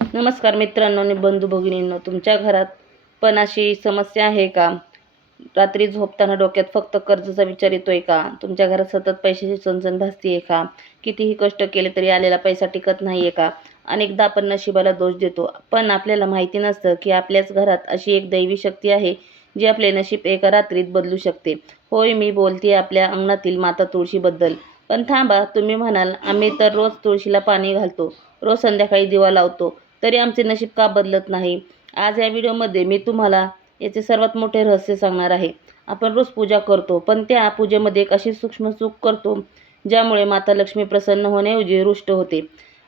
नमस्कार मित्रांनो आणि बंधू भगिनींनो, तुमच्या घरात पण अशी समस्या आहे का? रात्री झोपताना डोक्यात फक्त कर्जाचा विचार येतोय का? तुमच्या घरात सतत पैशाची चणचण भासतीये का? कितीही कष्ट केले तरी आलेला पैसा टिकत नाहीये का? अनेकदा आपण नशिबाला दोष देतो, पण आपल्याला माहिती नसतं की आपल्याच घरात अशी एक दैवी शक्ती आहे जी आपले नशीब एका रात्रीत बदलू शकते. होय, मी बोलतेय आपल्या अंगणातील माता तुळशीबद्दल. पण थांबा, तुम्ही म्हणाल, आम्ही तर रोज तुळशीला पाणी घालतो, रोज संध्याकाळी दिवा लावतो, तरी आमचे नशीब का बदलत नाही? आज या व्हिडिओमध्ये मी तुम्हाला याचे सर्वात मोठे रहस्य सांगणार आहे. आपण रोज पूजा करतो, पण त्या पूजेमध्ये एक अशी सूक्ष्म चूक करतो ज्यामुळे माता लक्ष्मी प्रसन्न होण्याऐवजी रुष्ट होते.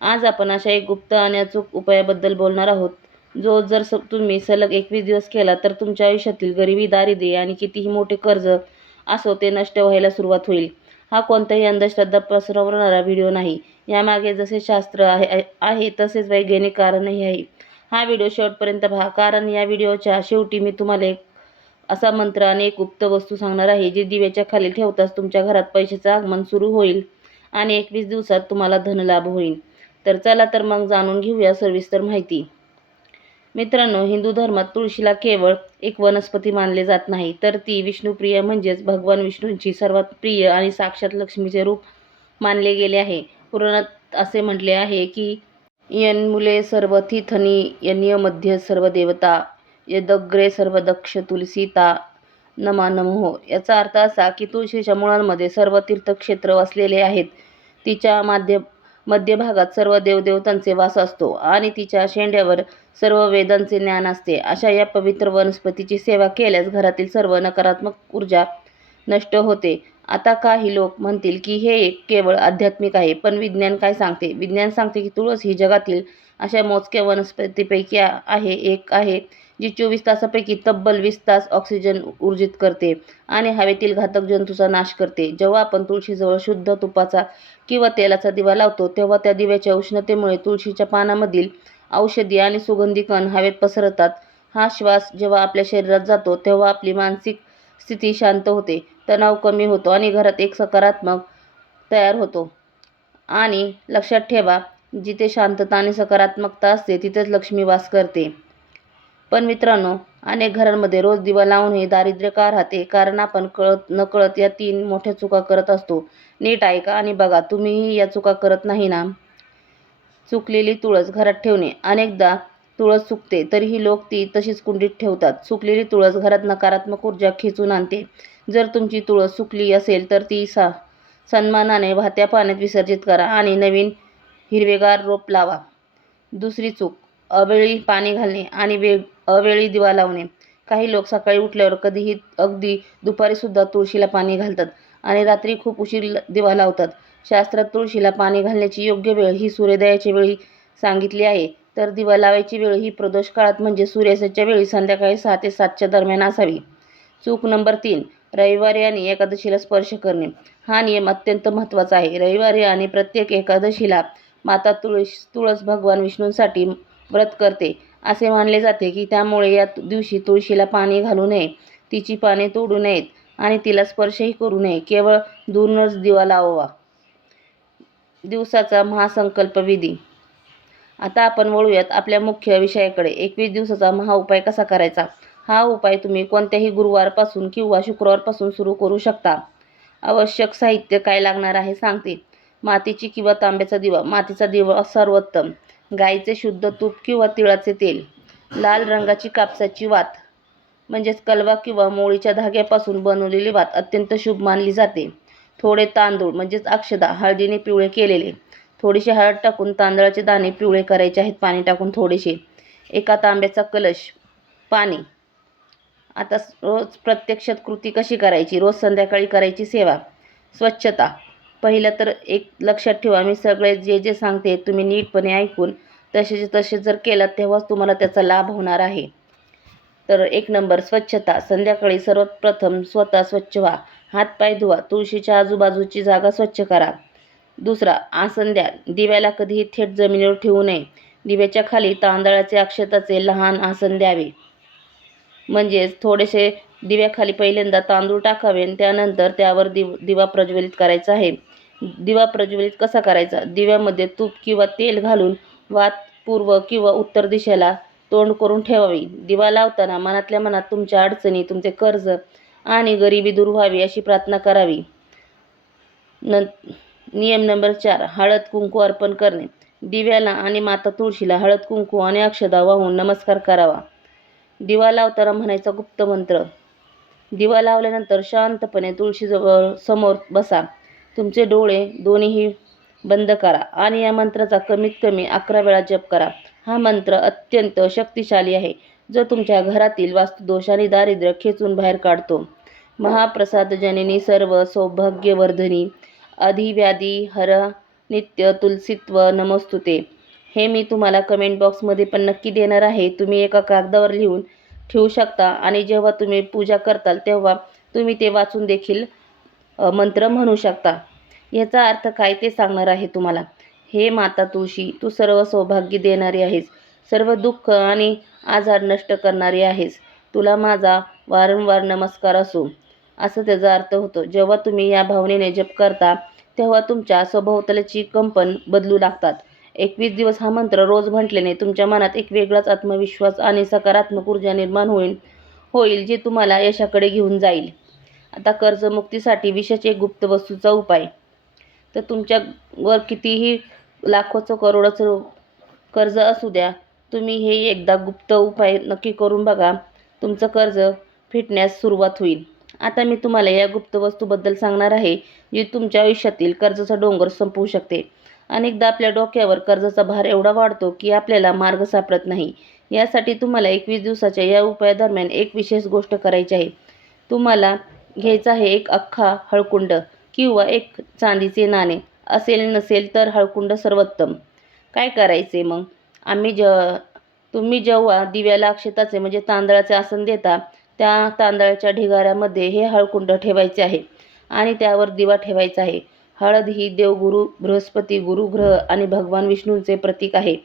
आज आपण अशा एक गुप्त आणि अचूक उपायाबद्दल बोलणार आहोत, जो जर तुम्ही सलग 21 दिवस केला तर तुमच्या आयुष्यातील गरिबी, दारिद्र्य आणि कितीही मोठे कर्ज असो ते नष्ट व्हायला सुरुवात होईल. हा कोणताही अंधश्रद्धा पसरवणारा व्हिडिओ नाही. यामागे जसे शास्त्र आहे तसेच वैज्ञानिक कारणही आहे. हा व्हिडिओ शेवटपर्यंत पहा, कारण या व्हिडिओच्या शेवटी मी तुम्हाला एक असा मंत्र आणि एक गुप्त वस्तू सांगणार आहे जी दिव्याच्या खाली ठेवताच तुमच्या घरात पैशाचं आगमन सुरू होईल आणि 21 दिवसात तुम्हाला धनलाभ होईल. तर चला तर मग जाणून घेऊया सविस्तर माहिती. मित्रांनो, हिंदू धर्मात तुळशीला केवळ एक वनस्पती मानले जात नाही, तर ती विष्णुप्रिय म्हणजेच भगवान विष्णूंची सर्वात प्रिय आणि साक्षात लक्ष्मीचे रूप मानले गेले आहे. पुराणात असे म्हटले आहे की यन्मूले सर्वतीर्थानि यन्मध्ये सर्वदेवता यदग्रे सर्वदक्ष तुलसीता नमा नमो. याचा अर्थ असा की तुळशीच्या मुळांमध्ये सर्व तीर्थक्षेत्र वसलेले आहेत. तिच्या मध्यभागात सर्व देवदेवतांचे वास असतो आणि तिच्या शेंड्यावर सर्व वेदांचे ज्ञान असते. अशा या पवित्र वनस्पतीची सेवा केल्यास घरातील सर्व नकारात्मक ऊर्जा नष्ट होते. आता काही लोक म्हणतील की हे केवळ आध्यात्मिक आहे, पण विज्ञान काय सांगते? विज्ञान सांगते की तुळस ही जगातील अशा मोजक्या वनस्पतींपैकी एक आहे जी 24 तासांपैकी तब्बल 20 तास ऑक्सिजन ऊर्जित करते आणि हवेतील घातक जंतूंचा नाश करते. जेव्हा आपण तुळशीजवळ शुद्ध तुपाचा किंवा तेलाचा दिवा लावतो, तेव्हा त्या दिव्याच्या उष्णतेमुळे तुळशीच्या पानामधील औषधी आणि सुगंधी कण हवेत पसरतात. हा श्वास जेव्हा आपल्या शरीरात जातो, तेव्हा आपली मानसिक स्थिती शांत होते, तणाव कमी होतो आणि घरात एक सकारात्मक तयार होतो. आणि लक्षात ठेवा, जिथे शांतता आणि सकारात्मकता असते तिथेच लक्ष्मी वास करते. पण मित्रांनो, अनेक घरांमध्ये रोज दिवा लावूनही दारिद्र्य का राहते? कारण आपण कळत नकळत या 3 मोठ्या चुका करत असतो. नीट ऐका आणि बघा, तुम्हीही या चुका करत नाही ना? सुकलेली तुळस घरात ठेवणे. अनेकदा तुळस सुकते तरीही लोक ती तशीच कुंडीत ठेवतात. सुकलेली तुळस घरात नकारात्मक ऊर्जा खेचून आणते. जर तुमची तुळस सुकली असेल तर ती सन्मानाने वाहत्या पाण्यात विसर्जित करा आणि नवीन हिरवेगार रोप लावा. दुसरी चूक, अवेळी पाणी घालणे आणि अवेळी दिवा लावणे. काही लोक सकाळी उठल्यावर, कधीही अगदी दुपारी सुद्धा तुळशीला पाणी घालतात आणि रात्री खूप उशीर दिवा लावतात. शास्त्रात तुळशीला पाणी घालण्याची योग्य वेळ ही सूर्योदयाच्या वेळी सांगितली आहे, तर दिवा लावायची वेळ ही प्रदोष काळात म्हणजे सूर्यास्ताच्या वेळी संध्याकाळी 6 ते 7 दरम्यान असावी. चूक नंबर 3, रविवारी आणि एकादशीला स्पर्श करणे. हा नियम अत्यंत महत्त्वाचा आहे. रविवारी आणि प्रत्येक एकादशीला माता तुळस भगवान विष्णूंसाठी व्रत करते. असे मानले जाते की त्यामुळे या दिवशी तुळशीला पाणी घालू नये, तिची पाने तोडू नयेत आणि तिला स्पर्शही करू नये. केवळ दूरनच दिवा लावावा. दिवसाचा महासंकल्प विधी. आता आपण वळूयात आपल्या मुख्य विषयाकडे. 21 दिवसाचा महाउपाय कसा करायचा? हा उपाय तुम्ही कोणत्याही गुरुवारपासून किंवा शुक्रवारपासून सुरू करू शकता. आवश्यक साहित्य काय लागणार आहे सांगते. मातीची किंवा तांब्याचा दिवा. मातीचा दिवा सर्वोत्तम. गाईचे शुद्ध तूप किंवा तिळाचे तेल. लाल रंगाची कापसाची वात म्हणजेच कलवा किंवा मोळीच्या धाग्यापासून बनवलेली वात अत्यंत शुभ मानली जाते. थोडे तांदूळ म्हणजेच अक्षदा, हळदीने पिवळे केलेले. थोडीशी हळद टाकून तांदळाचे दाणे पिवळे करायचे आहेत, पाणी टाकून थोडेसे. एका तांब्याचा कलश, पाणी. आता रोज प्रत्यक्षात कृती कशी करायची? रोज संध्याकाळी करायची सेवा. स्वच्छता. पहिलं तर एक लक्षात ठेवा, मी सगळे जे सांगते तुम्ही नीटपणे ऐकून तसे जर केलात तेव्हाच तुम्हाला त्याचा लाभ होणार आहे. तर 1 नंबर, स्वच्छता. संध्याकाळी सर्वात प्रथम स्वतः स्वच्छ व्हा. हातपाय धुवा. तुळशीच्या आजूबाजूची जागा स्वच्छ करा. दुसरा, आसन द्या. दिव्याला कधीही थेट जमिनीवर ठेवू नये. दिव्याच्या खाली तांदळाचे अक्षताचे लहान आसन द्यावे. म्हणजेच थोडेसे दिव्याखाली पहिल्यांदा तांदूळ टाकावे आणि त्यानंतर त्यावर दिवा प्रज्वलित करायचा आहे. दिवा प्रज्वलित कसा करायचा? दिव्यामध्ये तूप किंवा तेल घालून वात पूर्व किंवा उत्तर दिशेला तोंड करून ठेवावी. दिवा लावताना मनातल्या मनात तुमच्या अडचणी, तुमचे कर्ज आणि गरिबी दूर व्हावी अशी प्रार्थना करावी. नियम नंबर 4, हळद कुंकू अर्पण करणे. दिव्याला आणि माता तुळशीला हळद कुंकू आणि अक्षदा वाहून नमस्कार करावा. दिवा लावताना म्हणायचा गुप्त मंत्र. दिवा लावल्यानंतर शांतपणे तुळशीजवळ समोर बसा. तुमचे डोळे दोन्हीही बंद करा आणि या मंत्राचा कमीत कमी 11 वेळा जप करा. हा मंत्र अत्यंत शक्तिशाली आहे, जो तुमच्या घरातील वास्तुदोष आणि दारिद्र्य खेचून बाहेर काढतो. महाप्रसाद जननी सर्व सौभाग्यवर्धिनी अधिव्याधी हर नित्य तुलसीत्व नमोस्तुते. हे मी तुम्हाला कमेंट बॉक्समध्ये पण नक्की देणार आहे. तुम्ही एका कागदावर लिहून ठेवू शकता आणि जेव्हा तुम्ही पूजा करताल तेव्हा तुम्ही ते वाचून देखील मंत्र म्हणू शकता. याचा अर्थ काय ते सांगणार आहे तुम्हाला. हे माता तुळशी, तू सर्व सौभाग्य देणारी आहेस, सर्व दुःख आणि आजार नष्ट करणारी आहेस. तुला माझा वारंवार नमस्कार असो, असं त्याचा अर्थ होतो. जेव्हा तुम्ही या भावनेने जप करता तेव्हा तुमच्या सभोवतालची कंपन बदलू लागतात. 21 दिवस हा मंत्र रोज म्हटल्याने तुमच्या मनात एक वेगळाच आत्मविश्वास आणि सकारात्मक ऊर्जा निर्माण होईल जे तुम्हाला यशाकडे घेऊन जाईल. आता कर्जमुक्तीसाठी विशेष एक गुप्त वस्तूचा उपाय. तर तुमच्यावर कितीही लाखोचं करोडोचं कर्ज असू द्या, तुम्ही हे एकदा गुप्त उपाय नक्की करून बघा. तुमचं कर्ज फिटण्यास सुरुवात होईल. आता मी तुम्हाला या गुप्त वस्तूबद्दल सांगणार आहे, जी तुमच्या आयुष्यातील कर्जाचा डोंगर संपवू शकते. अनेकदा आपल्या डोक्यावर कर्जाचा भार एवढा वाढतो की आपल्याला मार्ग सापडत नाही. यासाठी तुम्हाला 21 दिवसाच्या या उपायादरम्यान एक विशेष गोष्ट करायची आहे. तुम्हाला घ्यायचं आहे एक अख्खा हळकुंड किंवा एक चांदीचे नाणे. असेल नसेल तर हळकुंड सर्वोत्तम. काय करायचे मग? तुम्ही जेव्हा दिव्याला अक्षताचे म्हणजे तांदळाचे आसन देता, त्या तांदळाच्या ढिगाऱ्यामध्ये हे हळकुंड ठेवायचे आहे आणि त्यावर दिवा ठेवायचा आहे. हळद ही देवगुरु बृहस्पती, गुरुग्रह आणि भगवान विष्णूंचे प्रतीक आहे.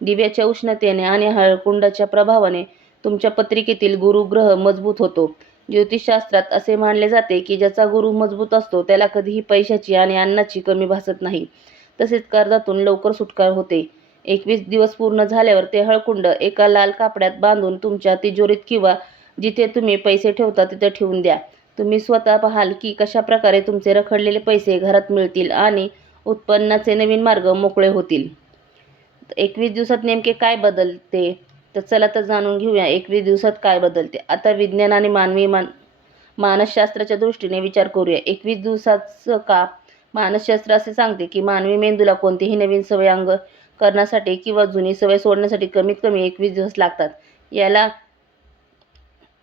दिव्याच्या उष्णतेने आणि हळकुंडाच्या प्रभावाने तुमच्या पत्रिकेतील गुरुग्रह मजबूत होतो. ज्योतिषशास्त्रात असे मानले जाते की ज्याचा गुरु मजबूत असतो त्याला कधीही पैशाची आणि अन्नाची कमी भासत नाही. तसेच कर्जातून लवकर सुटका होते. 21 दिवस पूर्ण झाल्यावर ते हळकुंड एका लाल कापड्यात बांधून तुमच्या तिजोरीत किंवा जिथे तुम्ही पैसे ठेवता तिथे ठेवून द्या. तुम्ही स्वतः पाहाल की कशा प्रकारे तुमचे रखडलेले पैसे घरात मिळतील आणि उत्पन्नाचे नवीन मार्ग मोकळे होतील. 21 दिवसात नेमके काय बदलते? तर चला तर जाणून घेऊया 21 दिवसात काय बदलते. आता विज्ञान आणि मानसशास्त्राच्या दृष्टीने विचार करूया. 21 दिवसाचं का? मानसशास्त्र असे सांगते की मानवी मेंदूला कोणतीही नवीन सवय अंग करण्यासाठी किंवा जुनी सवय सोडण्यासाठी कमीत कमी 21 दिवस लागतात. याला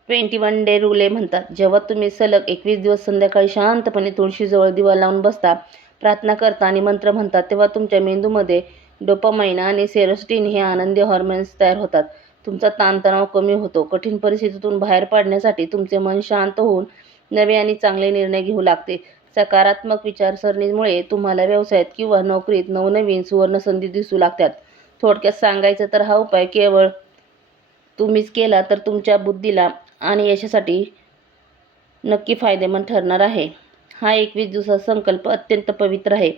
21 डे रूल म्हणतात. जेव्हा तुम्ही सलग 21 दिवस संध्याकाळी शांतपणे तुळशीजवळ दिवा लावून बसता, प्रार्थना करता आणि मंत्र म्हणता, तेव्हा तुमच्या मेंदूमध्ये डोपामाइन आणि सेरोटोनिन हे आनंदी हॉर्मोन्स तयार होतात. तुमचा ताणतणाव कमी होतो. कठीण परिस्थितीतून बाहेर पडण्यासाठी तुमचे मन शांत होऊन नवे आणि चांगले निर्णय घेऊ लागते. सकारात्मक विचारसरणीमुळे तुम्हाला व्यवसायात किंवा नोकरीत नवनवीन सुवर्णसंधी दिसू लागतात. थोडक्यात सांगायचं तर हा उपाय केवळ तुम्हीच केला तर तुमच्या बुद्धीला आणि यशासाठी नक्की फायदेमंद ठरणार आहे. हा 21 दिवसाचा संकल्प अत्यंत पवित्र आहे.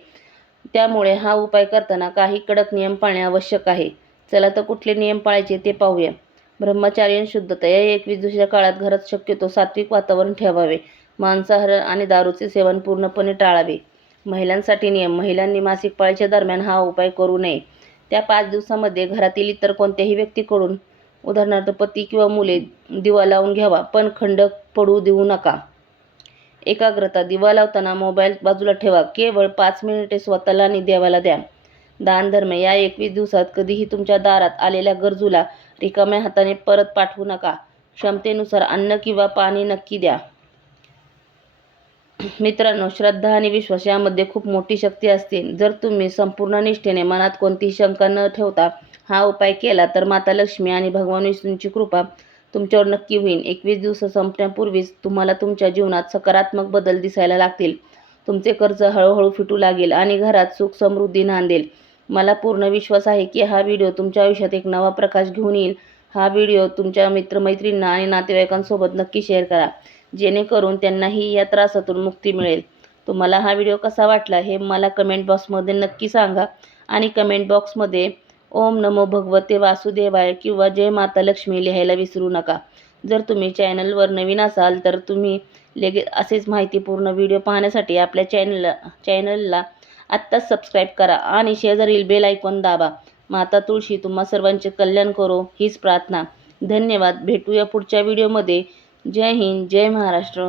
त्यामुळे हा उपाय करताना काही कडक नियम पाळणे आवश्यक आहे. चला तर कुठले नियम पाळायचे ते पाहूया. ब्रह्मचर्य आणि शुद्धता. या 21 दिवसाच्या काळात घरात शक्यतो सात्विक वातावरण ठेवावे. मांसाहार आणि दारूचे सेवन पूर्णपणे टाळावे. महिलांसाठी नियम. महिलांनी मासिक पाळीच्या दरम्यान हा उपाय करू नये. त्या 5 दिवसांमध्ये घरातील इतर कोणत्याही व्यक्तीकडून, उदाहरणार्थ पती किंवा मुले, दिवा लावून घ्यावा, पण खंड पडू देऊ नका. एकाग्रता. दिवा लावताना मोबाईल बाजूला ठेवा. केवळ 5 मिनिटे स्वतःला आणि देवाला द्या. दानधर्म. या 21 दिवसात कधीही तुमच्या दारात आलेल्या गरजूला रिकाम्या हाताने परत पाठवू नका. क्षमतेनुसार अन्न किंवा पाणी नक्की द्या. मित्रांनो, श्रद्धा आणि विश्वास यामध्ये खूप मोठी शक्ती असते. जर तुम्ही संपूर्ण निष्ठेने मनात कोणतीही शंका न ठेवता हा उपाय केला तर माता लक्ष्मी आणि भगवान विष्णूंची कृपा तुमच्यावर नक्की होईल. 21 दिवस संपण्यापूर्वीच तुम्हाला तुमच्या जीवनात सकारात्मक बदल दिसायला लागतील. तुमचे कर्ज हळूहळू फिटू लागेल आणि घरात सुख समृद्धी नांदेल. मला पूर्ण विश्वास आहे की हा व्हिडिओ तुमच्या आयुष्यात एक नवा प्रकाश घेऊन येईल. हा व्हिडिओ तुमच्या मित्रमैत्रिणींना आणि नातेवाईकांसोबत नक्की शेअर करा, जेणेकरून त्यांनाही या त्रासातून मुक्ती मिळेल. तुम्हाला हा व्हिडिओ कसा वाटला हे मला कमेंट बॉक्समध्ये नक्की सांगा आणि कमेंट बॉक्समध्ये ओम नमो भगवते वासुदेवाय किंवा जय माता लक्ष्मी लिहायला विसरू नका. जर तुम्ही चॅनलवर नवीन असाल तर तुम्ही लगेच असेच माहितीपूर्ण व्हिडिओ पाहण्यासाठी आपल्या चॅनलला आत्ताच सबस्क्राईब करा आणि शेजारील बेल आयकॉन दाबा. माता तुळशी तुम्हा सर्वांचे कल्याण करो हीच प्रार्थना. धन्यवाद. भेटूया पुढच्या व्हिडिओमध्ये. जय हिंद, जय महाराष्ट्र.